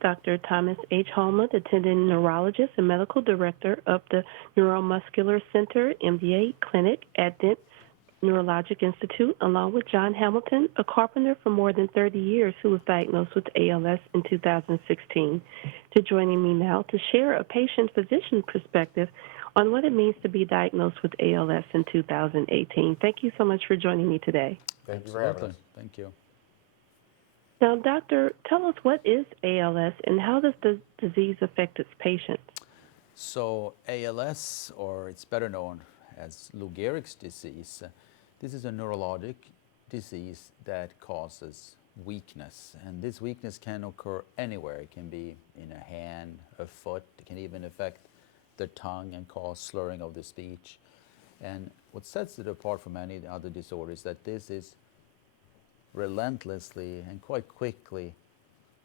Dr. Tomas H. Holmlund, attending Neurologist and Medical Director of the Neuromuscular Center, MDA Clinic at DENT Neurologic Institute, along with John Hamilton, a carpenter for more than 30 years who was diagnosed with ALS in 2016, to joining me now to share a patient-physician perspective on what it means to be diagnosed with ALS in 2018. Thank you so much for joining me today. Thank you for having us. Thank you. Now, doctor, tell us, what is ALS and how does the disease affect its patients? So ALS, or it's better known as Lou Gehrig's disease, this is a neurologic disease that causes weakness. And this weakness can occur anywhere. It can be in a hand, a foot. It can even affect the tongue and cause slurring of the speech. And what sets it apart from any other disorder is that this is relentlessly and quite quickly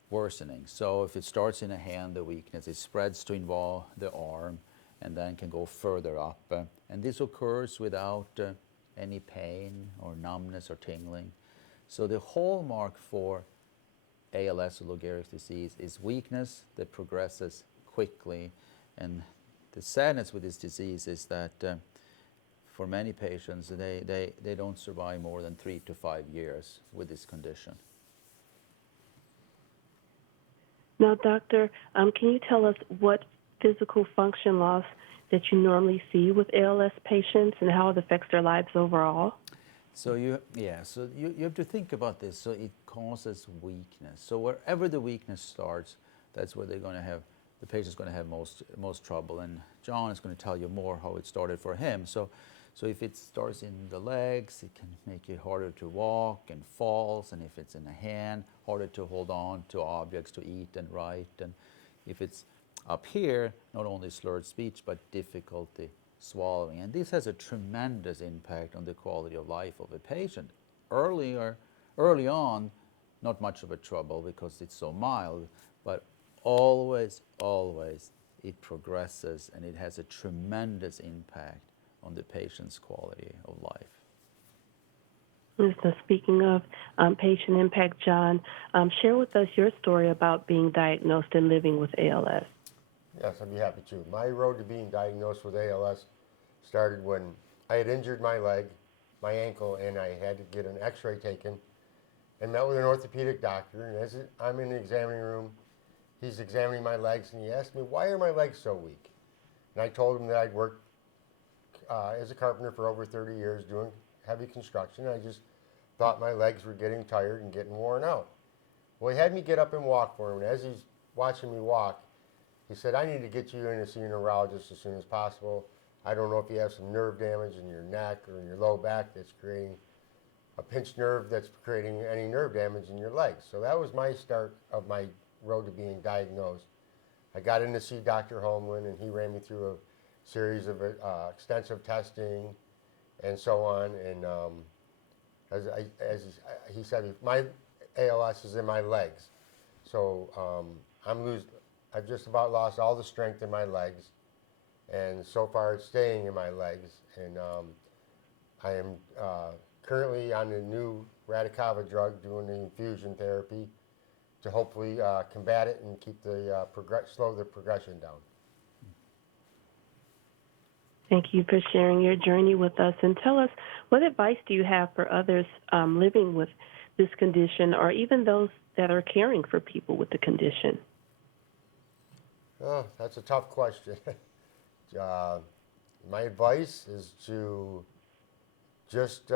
worsening. So if it starts in a hand, the weakness, it spreads to involve the arm and then can go further up. And this occurs without any pain or numbness or tingling. So the hallmark for ALS, or Lou Gehrig's disease, is weakness that progresses quickly. And the sadness with this disease is that for many patients, they don't survive more than 3 to 5 years with this condition. Now, doctor, can you tell us what physical function loss that you normally see with ALS patients and how it affects their lives overall? So you have to think about this. So it causes weakness. So wherever the weakness starts, that's where the patient's going to have most trouble. And John is going to tell you more how it started for him. So if it starts in the legs, it can make it harder to walk and falls. And if it's in the hand, harder to hold on to objects to eat and write. And if it's up here, not only slurred speech, but difficulty swallowing. And this has a tremendous impact on the quality of life of a patient. Early on, not much of a trouble because it's so mild, but always it progresses and it has a tremendous impact on the patient's quality of life. So speaking of patient impact, John, share with us your story about being diagnosed and living with ALS. Yes, I'd be happy to. My road to being diagnosed with ALS started when I had injured my leg, my ankle, and I had to get an x-ray taken and met with an orthopedic doctor. And as I'm in the examining room, he's examining my legs and he asked me, why are my legs so weak? And I told him that I'd worked as a carpenter for over 30 years doing heavy construction. I just thought my legs were getting tired and getting worn out. Well, he had me get up and walk for him, and as he's watching me walk, he said, I need to get you in to see a neurologist as soon as possible. I don't know if you have some nerve damage in your neck or in your low back that's creating a pinched nerve that's creating any nerve damage in your legs. So that was my start of my road to being diagnosed. I got in to see Dr. Holmlund, and he ran me through a series of extensive testing and so on. And as he said, my ALS is in my legs. So I've just about lost all the strength in my legs. And so far it's staying in my legs. And I am currently on the new Radicava drug, doing the infusion therapy to hopefully combat it and keep slow the progression down. Thank you for sharing your journey with us. And tell us, what advice do you have for others living with this condition, or even those that are caring for people with the condition? Oh, that's a tough question. My advice is to just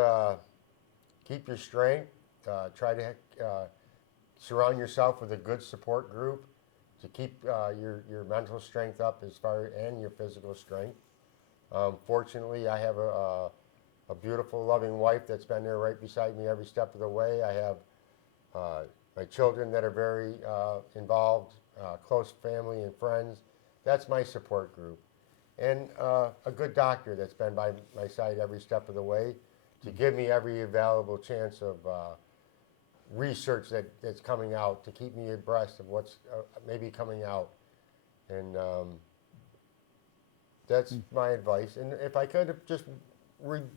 keep your strength. Try to surround yourself with a good support group to keep your mental strength up and your physical strength. Fortunately, I have a beautiful, loving wife that's been there right beside me every step of the way. I have my children that are very involved, close family and friends. That's my support group. And a good doctor that's been by my side every step of the way to give me every available chance of research that's coming out, to keep me abreast of what's maybe coming out. And that's my advice. And if I could just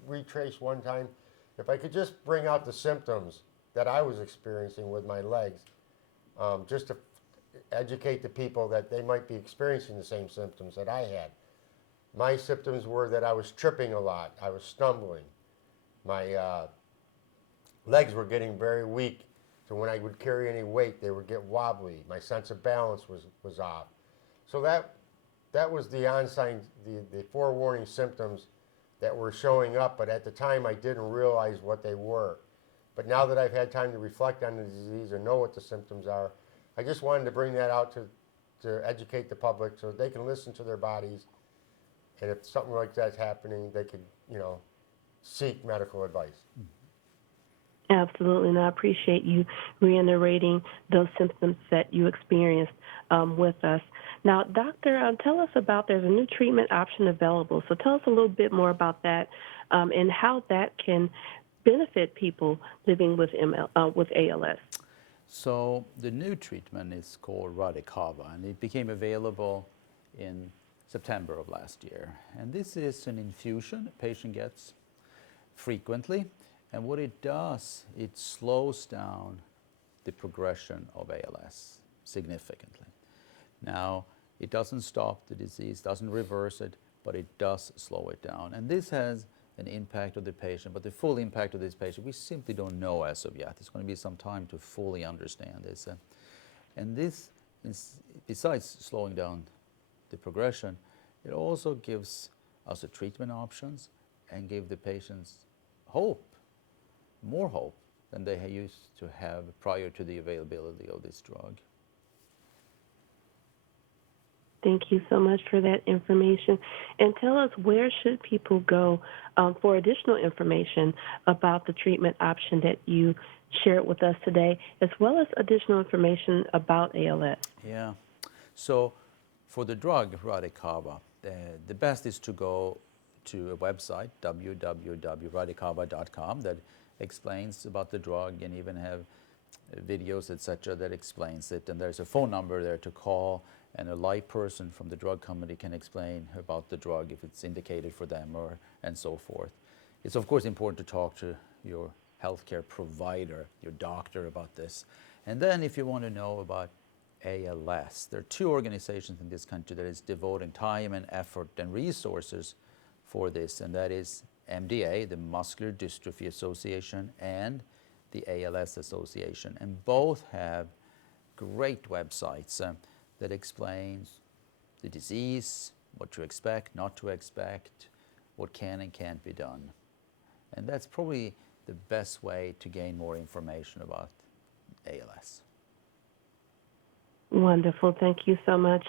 retrace one time, if I could just bring out the symptoms that I was experiencing with my legs, just to educate the people that they might be experiencing the same symptoms that I had. My symptoms were that I was tripping a lot. I was stumbling. My legs were getting very weak. So when I would carry any weight, they would get wobbly. My sense of balance was off. So that was the the forewarning symptoms that were showing up. But at the time, I didn't realize what they were. But now that I've had time to reflect on the disease and know what the symptoms are, I just wanted to bring that out to educate the public so they can listen to their bodies. And if something like that's happening, they could, seek medical advice. Absolutely, and I appreciate you reiterating those symptoms that you experienced with us. Now, doctor, tell us about, there's a new treatment option available. So tell us a little bit more about that and how that can benefit people living with ALS. So the new treatment is called Radicava, and it became available in September of last year. And this is an infusion a patient gets frequently. And what it does, it slows down the progression of ALS significantly. Now, it doesn't stop the disease, doesn't reverse it, but it does slow it down. And this has an impact on the patient, but the full impact of this patient, we simply don't know as of yet. It's going to be some time to fully understand this. And this, besides slowing down the progression, it also gives us the treatment options and give the patients hope, more hope than they used to have prior to the availability of this drug. Thank you so much for that information. And tell us, where should people go for additional information about the treatment option that you shared with us today, as well as additional information about ALS? Yeah. So for the drug Radicava, the best is to go to a website, www.radicava.com, that explains about the drug and even have videos, etc., that explains it. And there's a phone number there to call, and a live person from the drug company can explain about the drug if it's indicated for them, and so forth. It's of course important to talk to your healthcare provider, your doctor, about this. And then if you want to know about ALS, there are two organizations in this country that is devoting time and effort and resources for this, and that is MDA, the Muscular Dystrophy Association, and the ALS Association. And both have great websites that explains the disease, what to expect, not to expect, what can and can't be done. And that's probably the best way to gain more information about ALS. Wonderful. Thank you so much.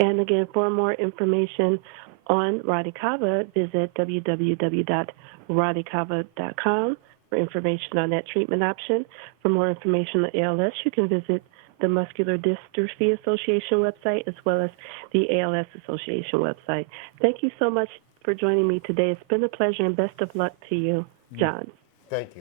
And again, for more information on Radicava, visit www.radicava.com for information on that treatment option. For more information on ALS, you can visit the Muscular Dystrophy Association website as well as the ALS Association website. Thank you so much for joining me today. It's been a pleasure, and best of luck to you, John. Thank you.